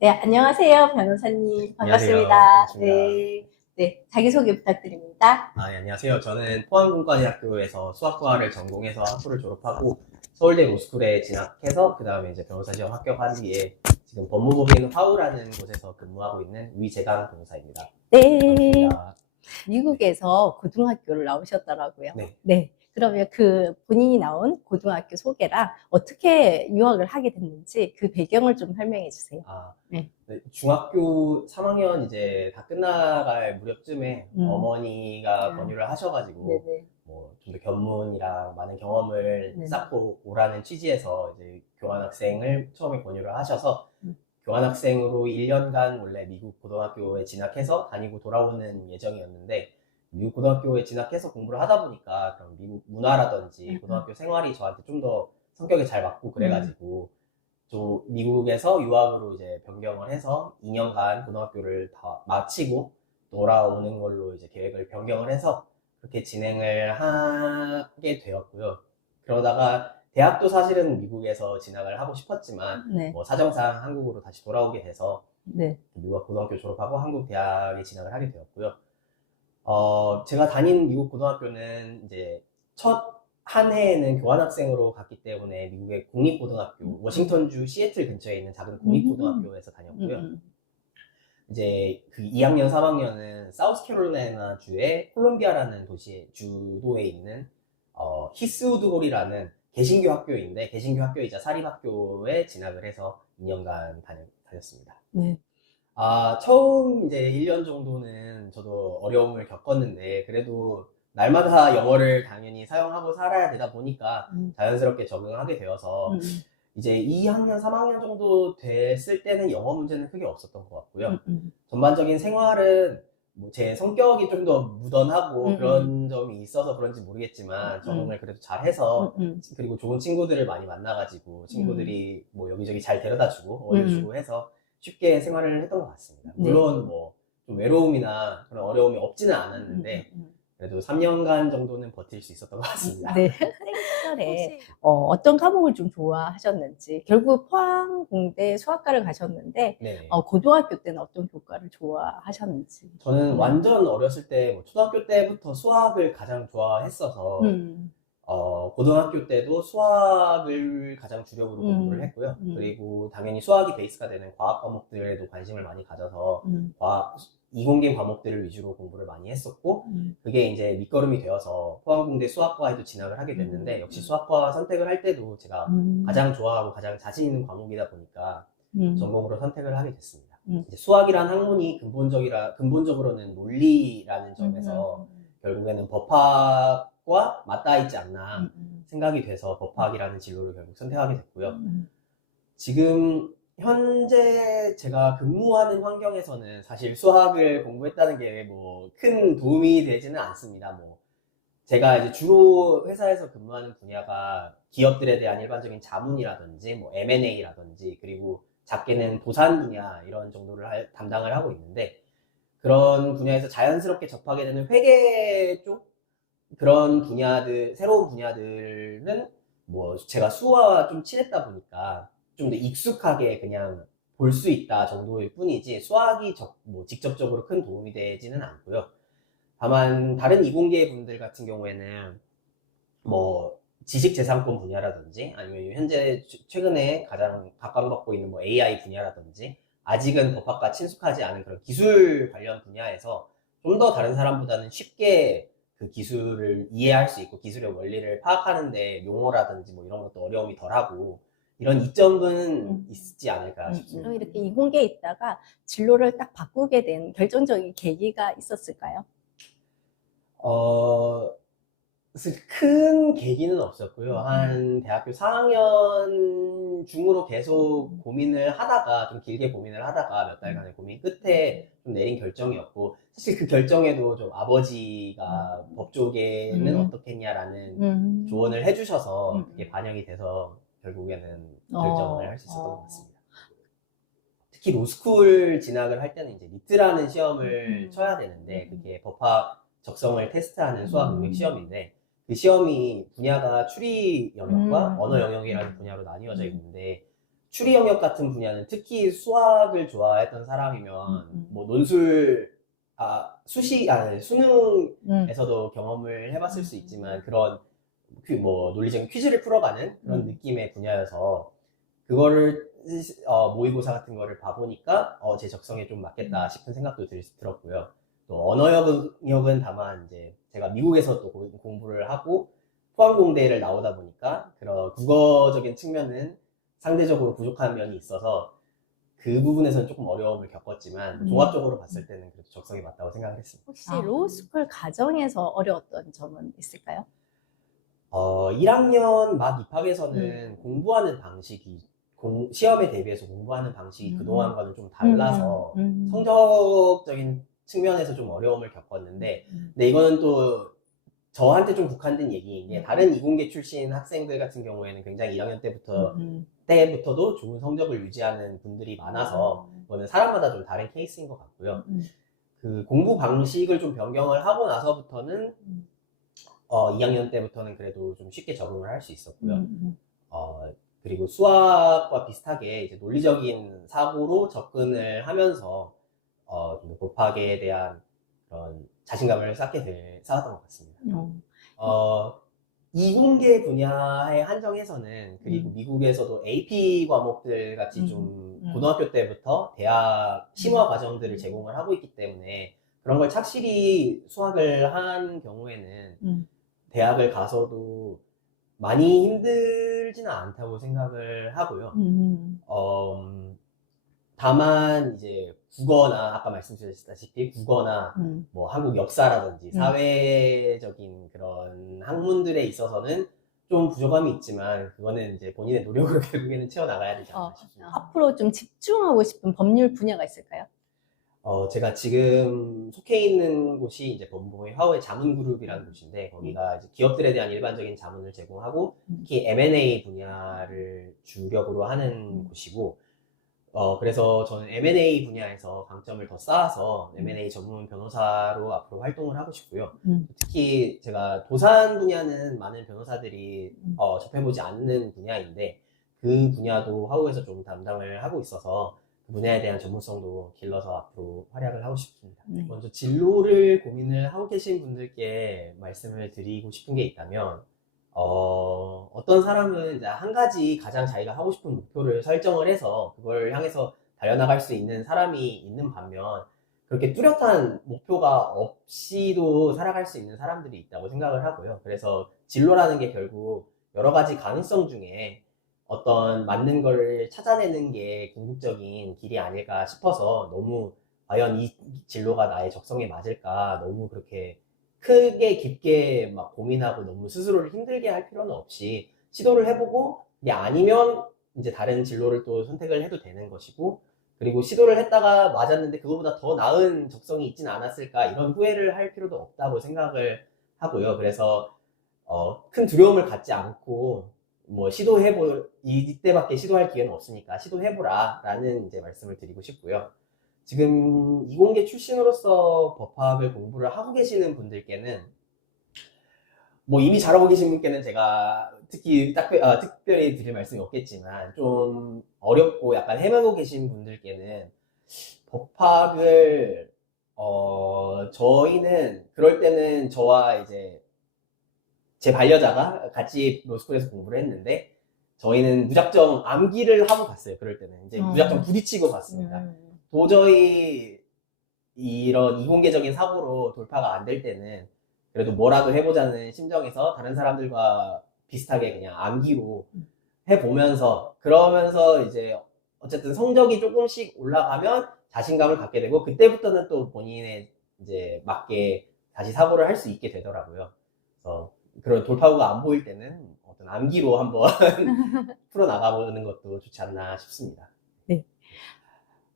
네, 안녕하세요, 변호사님. 안녕하세요. 반갑습니다. 반갑습니다. 네, 네, 자기소개 부탁드립니다. 네, 안녕하세요. 저는 포항공과대학교에서 수학과를 전공해서 학부를 졸업하고 서울대 로스쿨에 진학해서 그 다음에 이제 변호사 시험 합격한 뒤에 지금 법무법인 화우라는 곳에서 근무하고 있는 위재강 변호사입니다. 네, 반갑습니다. 미국에서 고등학교를 나오셨더라고요. 네. 네, 그러면 그 본인이 나온 고등학교 소개랑 어떻게 유학을 하게 됐는지 그 배경을 좀 설명해 주세요. 네. 네, 중학교 3학년 이제 다 끝나갈 무렵쯤에 어머니가 아, 권유를 하셔가지고 네네. 뭐 좀 더 견문이랑 많은 경험을 네. 쌓고 오라는 취지에서 이제 교환학생을 처음에 권유를 하셔서 음, 교환학생으로 1년간 원래 미국 고등학교에 진학해서 다니고 돌아오는 예정이었는데 미국 고등학교에 진학해서 공부를 하다 보니까 그런 미국 문화라든지 고등학교 생활이 저한테 좀 더 성격에 잘 맞고 그래가지고 또 미국에서 유학으로 이제 변경을 해서 2년간 고등학교를 다 마치고 돌아오는 걸로 이제 계획을 변경을 해서 그렇게 진행을 하게 되었고요. 그러다가 대학도 사실은 미국에서 진학을 하고 싶었지만 네, 뭐 사정상 한국으로 다시 돌아오게 돼서 네. 미국 고등학교 졸업하고 한국 대학에 진학을 하게 되었고요. 제가 다닌 미국 고등학교는 이제 첫 한 해에는 교환학생으로 갔기 때문에 미국의 국립고등학교, 워싱턴주 시애틀 근처에 있는 작은 국립고등학교에서 다녔고요. 이제 그 2학년, 3학년은 사우스캐롤라이나 주의 콜롬비아라는 주도에 있는 히스우드홀이라는 개신교 학교인데 개신교 학교이자 사립학교에 진학을 해서 2년간 다녔습니다. 네. 처음 이제 1년 정도는 저도 어려움을 겪었는데, 그래도 날마다 영어를 당연히 사용하고 살아야 되다 보니까 자연스럽게 적응하게 되어서, 이제 2학년, 3학년 정도 됐을 때는 영어 문제는 크게 없었던 것 같고요. 전반적인 생활은 뭐 제 성격이 좀 더 무던하고 그런 점이 있어서 그런지 모르겠지만 적응을 그래도 잘 해서 그리고 좋은 친구들을 많이 만나가지고 친구들이 뭐 여기저기 잘 데려다주고 어울려주고 해서 쉽게 생활을 했던 것 같습니다. 네. 물론 뭐 좀 외로움이나 그런 어려움이 없지는 않았는데 그래도 3년간 정도는 버틸 수 있었던 것 같습니다. 네. 학생 시절에 어떤 과목을 좀 좋아하셨는지, 결국 포항공대 수학과를 가셨는데 네. 고등학교 때는 어떤 교과를 좋아하셨는지. 저는 완전 어렸을 때, 뭐 초등학교 때부터 수학을 가장 좋아했어서, 고등학교 때도 수학을 가장 주력으로 공부를 했고요. 그리고 당연히 수학이 베이스가 되는 과학 과목들에도 관심을 많이 가져서, 이공계 과목들을 위주로 공부를 많이 했었고, 그게 이제 밑거름이 되어서 포항공대 수학과에도 진학을 하게 됐는데, 역시 수학과 선택을 할 때도 제가 가장 좋아하고 가장 자신 있는 과목이다 보니까 전공으로 선택을 하게 됐습니다. 이제 수학이란 학문이 근본적으로는 논리라는 점에서 결국에는 법학과 맞닿아 있지 않나 생각이 돼서 법학이라는 진로를 결국 선택하게 됐고요. 지금 현재 제가 근무하는 환경에서는 사실 수학을 공부했다는 게 뭐 큰 도움이 되지는 않습니다. 뭐 제가 이제 주로 회사에서 근무하는 분야가 기업들에 대한 일반적인 자문이라든지 뭐 M&A라든지 그리고 작게는 보상 분야 이런 정도를 담당을 하고 있는데 그런 분야에서 자연스럽게 접하게 되는 회계 쪽 그런 분야들 새로운 분야들은 뭐 제가 수화와 좀 친했다 보니까 좀 더 익숙하게 그냥 볼 수 있다 정도일 뿐이지 수학이 뭐 직접적으로 큰 도움이 되지는 않고요. 다만 다른 이공계 분들 같은 경우에는 뭐 지식재산권 분야라든지 아니면 현재 최근에 가장 각광받고 있는 뭐 AI 분야라든지 아직은 법학과 친숙하지 않은 그런 기술 관련 분야에서 좀 더 다른 사람보다는 쉽게 그 기술을 이해할 수 있고 기술의 원리를 파악하는데 용어라든지 뭐 이런 것도 어려움이 덜하고 이런 이점은 있지 않을까 싶습니다. 그럼 이렇게 이공계에 있다가 진로를 딱 바꾸게 된 결정적인 계기가 있었을까요? 사실 큰 계기는 없었고요. 한 대학교 4학년 중으로 계속 고민을 하다가, 좀 길게 고민을 하다가 몇 달간의 고민 끝에 좀 내린 결정이었고, 사실 그 결정에도 좀 아버지가 법 쪽에는 어떻겠냐라는 조언을 해주셔서 그게 반영이 돼서 결국에는 결정을 할 수 있었던 것 같습니다. 특히 로스쿨 진학을 할 때는 이제 리트라는 시험을 쳐야 되는데, 그게 법학 적성을 테스트하는 수학 능력 시험인데, 그 시험이 분야가 추리 영역과 언어 영역이라는 분야로 나뉘어져 있는데 추리 영역 같은 분야는 특히 수학을 좋아했던 사람이면 뭐 논술, 수능에서도 경험을 해봤을 수 있지만 그런 뭐 논리적인 퀴즈를 풀어가는 그런 느낌의 분야여서 그거를 모의고사 같은 거를 봐보니까 제 적성에 좀 맞겠다 싶은 생각도 들었고요. 또 언어 영역은 다만 이제 제가 미국에서 또 공부를 하고 포항공대를 나오다 보니까 그런 국어적인 측면은 상대적으로 부족한 면이 있어서 그 부분에서는 조금 어려움을 겪었지만 종합적으로 봤을 때는 그래도 적성에 맞다고 생각을 했습니다. 혹시 로스쿨 과정에서 어려웠던 점은 있을까요? 1학년 막 입학에서는 공부하는 방식이 시험에 대비해서 공부하는 방식이 그동안과는 좀 달라서 성적적인 측면에서 좀 어려움을 겪었는데 근데 이거는 또 저한테 좀 국한된 얘기인 게 다른 이공계 출신 학생들 같은 경우에는 굉장히 1학년 때부터도 좋은 성적을 유지하는 분들이 많아서 이거는 사람마다 좀 다른 케이스인 것 같고요. 그 공부 방식을 좀 변경을 하고 나서부터는 2학년 때부터는 그래도 좀 쉽게 적응을 할 수 있었고요. 그리고 수학과 비슷하게 이제 논리적인 사고로 접근을 하면서 좀 곱하기에 대한 그런 자신감을 쌓았던 것 같습니다. 이공계 분야에 한정해서는 그리고 미국에서도 AP 과목들 같이 좀 고등학교 때부터 대학 심화 과정들을 제공을 하고 있기 때문에 그런 걸 착실히 수학을 한 경우에는 대학을 가서도 많이 힘들지는 않다고 생각을 하고요. 다만 이제 국어나 아까 말씀드렸다시피 국어나 뭐 한국 역사라든지 사회적인 그런 학문들에 있어서는 좀 부족함이 있지만 그거는 이제 본인의 노력으로 결국에는 채워나가야 되지 않나 싶습니다. 앞으로 좀 집중하고 싶은 법률 분야가 있을까요? 제가 지금 속해 있는 곳이 이제 법무부의 화웨이 자문그룹이라는 곳인데 거기가 이제 기업들에 대한 일반적인 자문을 제공하고 특히 M&A 분야를 주력으로 하는 곳이고 그래서 저는 M&A 분야에서 강점을 더 쌓아서 M&A 전문 변호사로 앞으로 활동을 하고 싶고요. 특히 제가 도산 분야는 많은 변호사들이 접해보지 않는 분야인데 그 분야도 화우에서 좀 담당을 하고 있어서 그 분야에 대한 전문성도 길러서 앞으로 활약을 하고 싶습니다. 먼저 진로를 고민을 하고 계신 분들께 말씀을 드리고 싶은 게 있다면 어떤 사람은 이제 한 가지 가장 자기가 하고 싶은 목표를 설정을 해서 그걸 향해서 달려나갈 수 있는 사람이 있는 반면 그렇게 뚜렷한 목표가 없이도 살아갈 수 있는 사람들이 있다고 생각을 하고요. 그래서 진로라는 게 결국 여러 가지 가능성 중에 어떤 맞는 걸 찾아내는 게 궁극적인 길이 아닐까 싶어서 너무 과연 이 진로가 나의 적성에 맞을까 너무 그렇게 크게 깊게 막 고민하고 너무 스스로를 힘들게 할 필요는 없이 시도를 해보고 이게 아니면 이제 다른 진로를 또 선택을 해도 되는 것이고 그리고 시도를 했다가 맞았는데 그거보다 더 나은 적성이 있지는 않았을까 이런 후회를 할 필요도 없다고 생각을 하고요. 그래서 큰 두려움을 갖지 않고 뭐 이때밖에 시도할 기회는 없으니까 시도해보라 라는 이제 말씀을 드리고 싶고요. 지금 이공계 출신으로서 법학을 공부를 하고 계시는 분들께는 뭐 이미 잘하고 계신 분께는 제가 특별히 드릴 말씀이 없겠지만 좀 어렵고 약간 헤매고 계신 분들께는 법학을 저희는 그럴 때는 저와 이제 제 반려자가 같이 로스쿨에서 공부를 했는데 저희는 무작정 암기를 하고 갔어요. 그럴 때는 이제 무작정 부딪히고 갔습니다. 도저히 이런 이공계적인 사고로 돌파가 안 될 때는 그래도 뭐라도 해보자는 심정에서 다른 사람들과 비슷하게 그냥 암기로 해보면서 그러면서 이제 어쨌든 성적이 조금씩 올라가면 자신감을 갖게 되고 그때부터는 또 본인의 이제 맞게 다시 사고를 할 수 있게 되더라고요. 그래서 그런 돌파구가 안 보일 때는 어떤 암기로 한번 풀어나가보는 것도 좋지 않나 싶습니다. 네.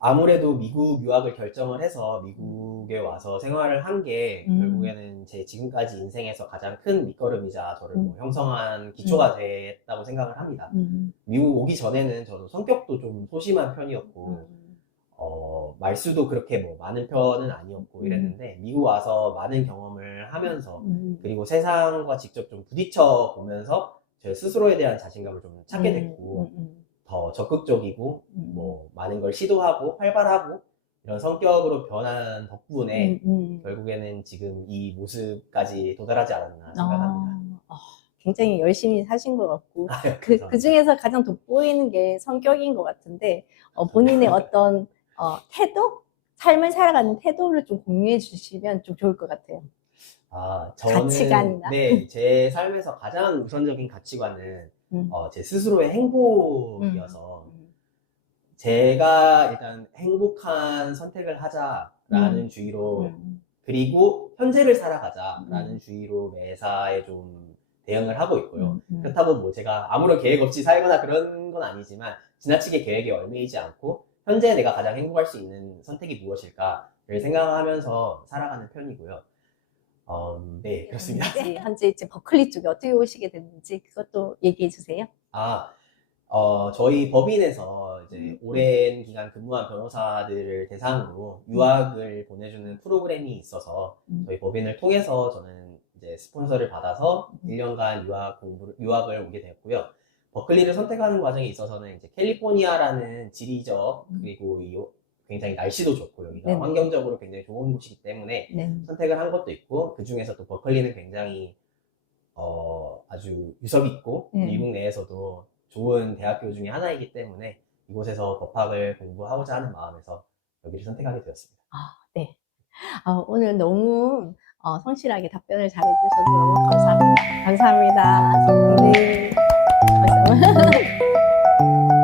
아무래도 미국 유학을 결정을 해서 미국에 와서 생활을 한 게 결국에는 제 지금까지 인생에서 가장 큰 밑거름이자 저를 뭐 형성한 기초가 됐다고 생각을 합니다. 미국 오기 전에는 저도 성격도 좀 소심한 편이었고 말수도 그렇게 뭐 많은 편은 아니었고 이랬는데 미국 와서 많은 경험을 하면서 그리고 세상과 직접 좀 부딪혀 보면서 제 스스로에 대한 자신감을 좀 찾게 됐고 더 적극적이고 뭐 많은 걸 시도하고 활발하고 이런 성격으로 변한 덕분에 결국에는 지금 이 모습까지 도달하지 않았나 생각합니다. 굉장히 열심히 사신 것 같고 감사합니다. 그 중에서 가장 돋보이는 게 성격인 것 같은데 본인의 어떤 태도? 삶을 살아가는 태도를 좀 공유해 주시면 좀 좋을 것 같아요. 저는 가치관이나. 네, 제 삶에서 가장 우선적인 가치관은 제 스스로의 행복이어서 제가 일단 행복한 선택을 하자라는 주의로 그리고 현재를 살아가자라는 주의로 매사에 좀 대응을 하고 있고요. 그렇다고 뭐 제가 아무런 계획 없이 살거나 그런 건 아니지만 지나치게 계획에 얽매이지 않고 현재 내가 가장 행복할 수 있는 선택이 무엇일까를 생각하면서 살아가는 편이고요. 네, 그렇습니다. 현재 이제 버클리 쪽에 어떻게 오시게 됐는지 그것도 얘기해 주세요. 저희 법인에서 이제 오랜 기간 근무한 변호사들을 대상으로 유학을 보내주는 프로그램이 있어서 저희 법인을 통해서 저는 이제 스폰서를 받아서 1년간 유학을 오게 되었고요. 버클리를 선택하는 과정에 있어서는 이제 캘리포니아라는 지리적 그리고 굉장히 날씨도 좋고 여기가 네네. 환경적으로 굉장히 좋은 곳이기 때문에 선택을 한 것도 있고 그 중에서 또 버클리는 굉장히 아주 유서 깊고 미국 내에서도 좋은 대학교 중에 하나이기 때문에 이곳에서 법학을 공부하고자 하는 마음에서 여기를 선택하게 되었습니다. 네. 오늘 너무 성실하게 답변을 잘해주셔서 너무 감사합니다. 감사합니다. 네. 감사합니다.